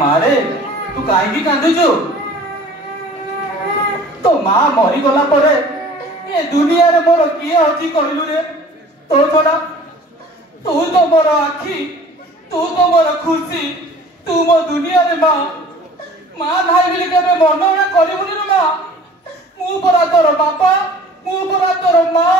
मारे तू कहीं कांदुचु तो माँ मरी गला परे ये दुनिया रे मोर किए अछि कहलु रे तो छोड़ा तू तो मोर आखी तू तो मोर खुशी तू मो दुनिया रे माँ माँ भाई बिल के मनना करबुनी रे माँ मु परा तोर बापा मु परा तोर माँ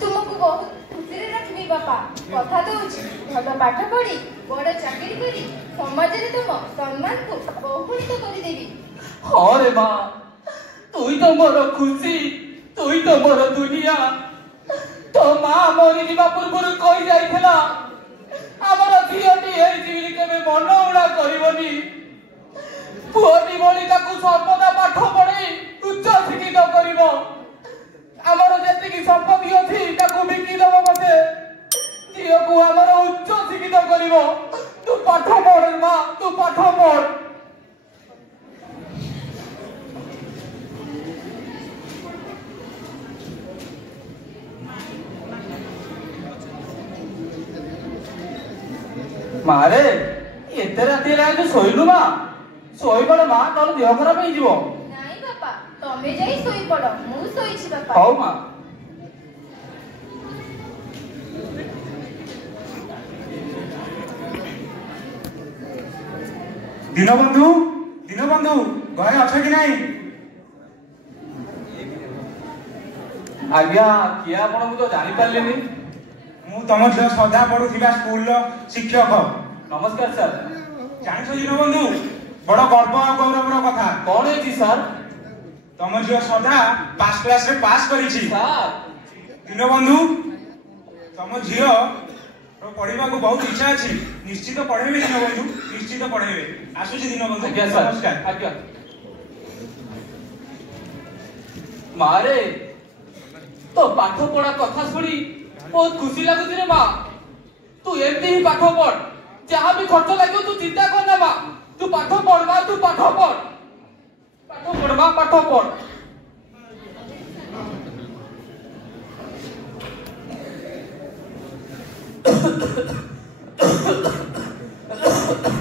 तुमको बहुत खुशी रखी बापा कथा दूची भल पाठ पढ़ी बड़ चाकरी करी समाज रे तुम सम्मान को बहुलित कर देबी। हाँ रे माँ तू ही तो मोर खुशी तू ही तो मोर दुनिया तो माँ मरी जीवा पूर्व कही जाइथिला हमर झीटी हे जीवी केबे मन उड़ा करबनी पुअटी भली ताकू सर्वदा पाठ पढ़ी उच्च शिक्षित करिवो आमर जेतिकी संपत्ति अछि ताकू बिकी दबो मते झीओ को आमर उच्च शिक्षित करिवो तू पाठ पढ़ माँ तू पाठ पढ़ मारे एते राती ला तू सोइलु माँ सोई पड़ माँ नल देह खराब हो जीवो नाही बापा तमे जाई सोई पड़ मु सोईछि बापा। हौ माँ दीनबंधु घरे अछ कि नहीं? आज्ञा किए आपण को तो जानी पारलेनी मु तम झियो सदा पढुथिबा स्कूल रो शिक्षक। नमस्कार सर। जानिछ दीनबंधु बड़ गर्व और गौरवर कथा कौन है जी सर? तम झियो सदा पास क्लास रे पास करिछि सर। दीनबंधु तम झियो रो पढ़िबा को बहुत इच्छा अछि निश्चित पढ़ेबे दीनबंधु निश्चित पढ़ेबे आसुछि दीनबंधु। आज्ञा सर। नमस्कार। आज्ञा मारे तो पाठ पढ़ा कथा शुणी बहुत खुशी लगुच रे माँ तू एमती ही पाठ पढ़ जहाँ भी खर्च लगे तू चिंता करना माँ तू पाठ पढ़ माँ तू पाठ पढ़ माँ पाठ पढ़।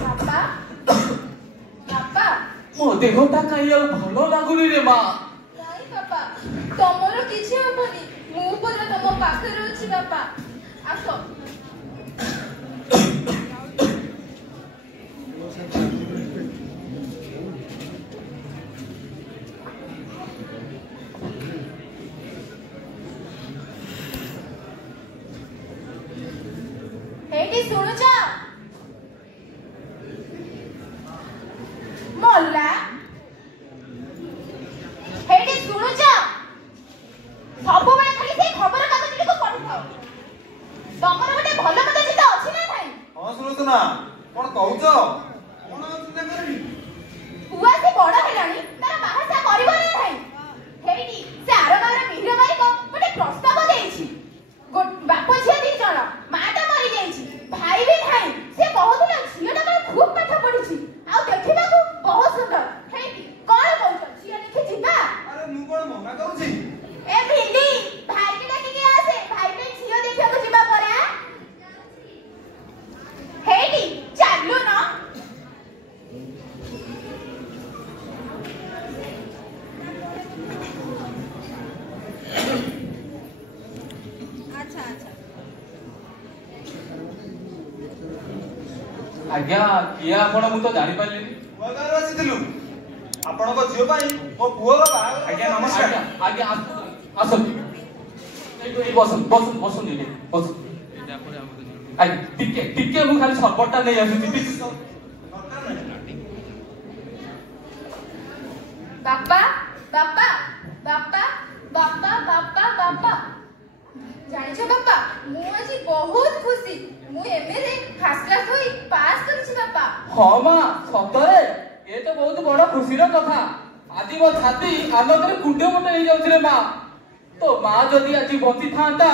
बापा बापा मो देहटा कहीं भल लगुनी रे माँ। नाही बापा तमरो किछि होबनी मु परा तम पाखरे अछि बापा आसो। हेटी सुनु जा मोल्ला हेटी सुनु जा सब बेले खाली से खबर कागज लिखो पढुथाओ तमर गोटे भल मत चिता अछि ना नाही? हां सुनत ना कोन कहउछ कोन चिंता करबी हुआ से बड़ हेलानी तार बाहासा करबो ना नाही हेटी से आरबार मिहिर मारी को गोटे प्रस्ताव देइछि बाप झिया दी जण माटा मरि जाइछि भाई भी नाही से कहउतला झियाटा का खूब पाठ पढिछि आ देखिबा को बहुत सुंदर हेटी कोन कहउछ झिया लिखि जिबा? अरे मु कोन मना करूछि ए भिंडी भाई के डाकी के आसे भाई पे झियो देखिया को जिबा परा हेटी चालू ना। आज्ञा किए आपण मु तो जानी पारलेनी वगार आसीथिलु आपण को झियो पाई मो पुओ रो बाहा। आज्ञा नमस्कार। आज्ञा आसो बसन ये बस आज्ञा टिके मु खाली सरबटा नहीं आसुची बापा बापा बापा बापा बापा बापा जानिछो बापा मु आज बहुत खुशी मु एमे रे फास्ट क्लास होई हाँ माँ सतरे ये तो बहुत बड़ खुशीर कथा आज मो छाती आनंद कुंडे मुंडे हो जाउछरे माँ तो माँ जदि आज बची था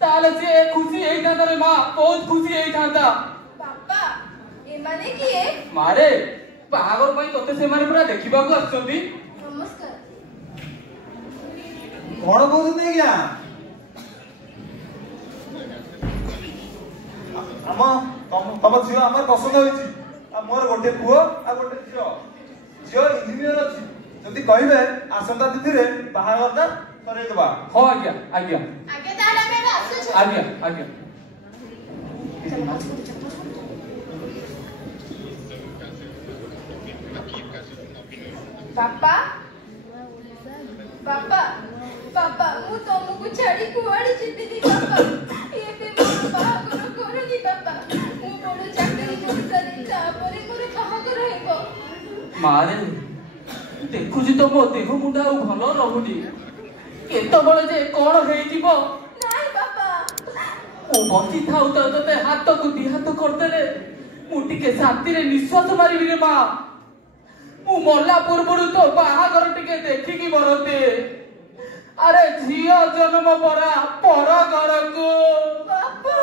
ताले से खुशी होता रे माँ बहुत खुशी होता बापा एमाने किए मारे बाहागर पई तोते से मारे पूरा देखिबा को आछंती नमस्कार कौन कहते आज्ञा तम झील आम पसंद हो मोर गोटे पुओ आ गोटे झील झील इंजीनियर अच्छी जदि कहे आसंता तिथि बाहागरटा करवा हाँ आज्ञा आज्ञा आगे ताले हमें आसुछु आज्ञा आज्ञा बापा बापा बापा मु तुमको छाड़ी कुआड़ी चिट्ठी बापा ये पे मोर बाहागर करनी बापा मु बड़ चाकरी करसारी तापरे मोर बाहागर हेबो मारे देखुची तो मो देह मुंडा ଆଉ ଭଲ ରହୁନି କେତେବେଳେ ଯେ କଣ ହେଇଯିବ ନାଇଁ ବାପା ମୁଁ ବଞ୍ଚି ଥାଉ ତ ତତେ ହାତକୁ ଦି ହାତ କରିଦେଲେ ମୁଁ ଟିକେ ଶାନ୍ତିରେ ନିଶ୍ୱାସ ମାରିବି ରେ ମା ମୁଁ ମଲା ପୂର୍ବରୁ ତ ବାହାଘର ଟିକେ ଦେଖିକି ମରତେ ଆରେ ଝିଅ ଜନ୍ମ ପରା ପର ଘରକୁ ବାପା